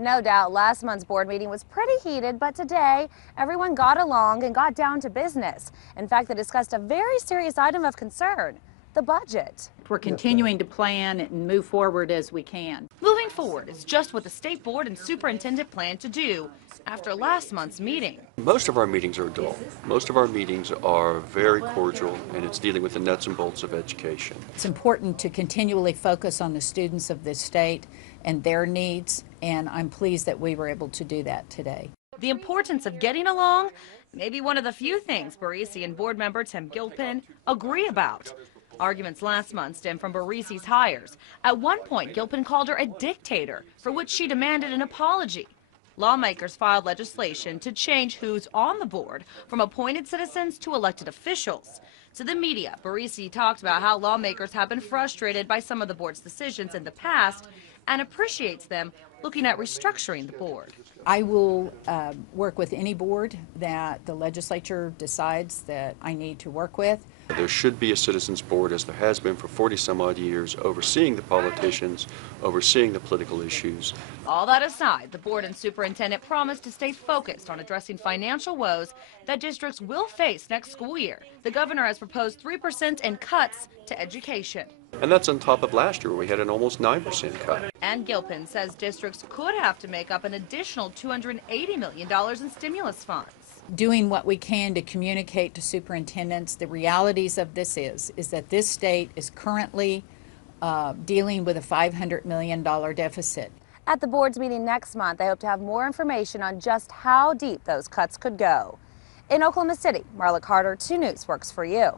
No doubt last month's board meeting was pretty heated, but today everyone got along and got down to business. In fact, they discussed a very serious item of concern, the budget. We're continuing to plan and move forward as we can. Moving forward is just what the state board and superintendent plan to do after last month's meeting. Most of our meetings are dull. Most of our meetings are very cordial, and it's dealing with the nuts and bolts of education. It's important to continually focus on the students of this state and their needs, and I'm pleased that we were able to do that today. The importance of getting along may be one of the few things Barisi and board member Tim Gilpin agree about. Arguments last month stem from Barisi's hires. At one point, Gilpin called her a dictator, for which she demanded an apology. Lawmakers filed legislation to change who's on the board from appointed citizens to elected officials. To the media, Barisi talked about how lawmakers have been frustrated by some of the board's decisions in the past and appreciates them looking at restructuring the board. I will work with any board that the legislature decides that I need to work with. There should be a citizens board, as there has been for 40 some odd years, overseeing the politicians, overseeing the political issues. All that aside, the board and superintendent promised to stay focused on addressing financial woes that districts will face next school year. The governor has proposed 3% in cuts to education. And that's on top of last year, where we had an almost 9% cut. And Gilpin says districts could have to make up an additional $280 million in stimulus funds. Doing what we can to communicate to superintendents the realities of this is that this state is currently dealing with a $500 million deficit. At the board's meeting next month, they hope to have more information on just how deep those cuts could go. In Oklahoma City, Marla Carter, 2 News works for you.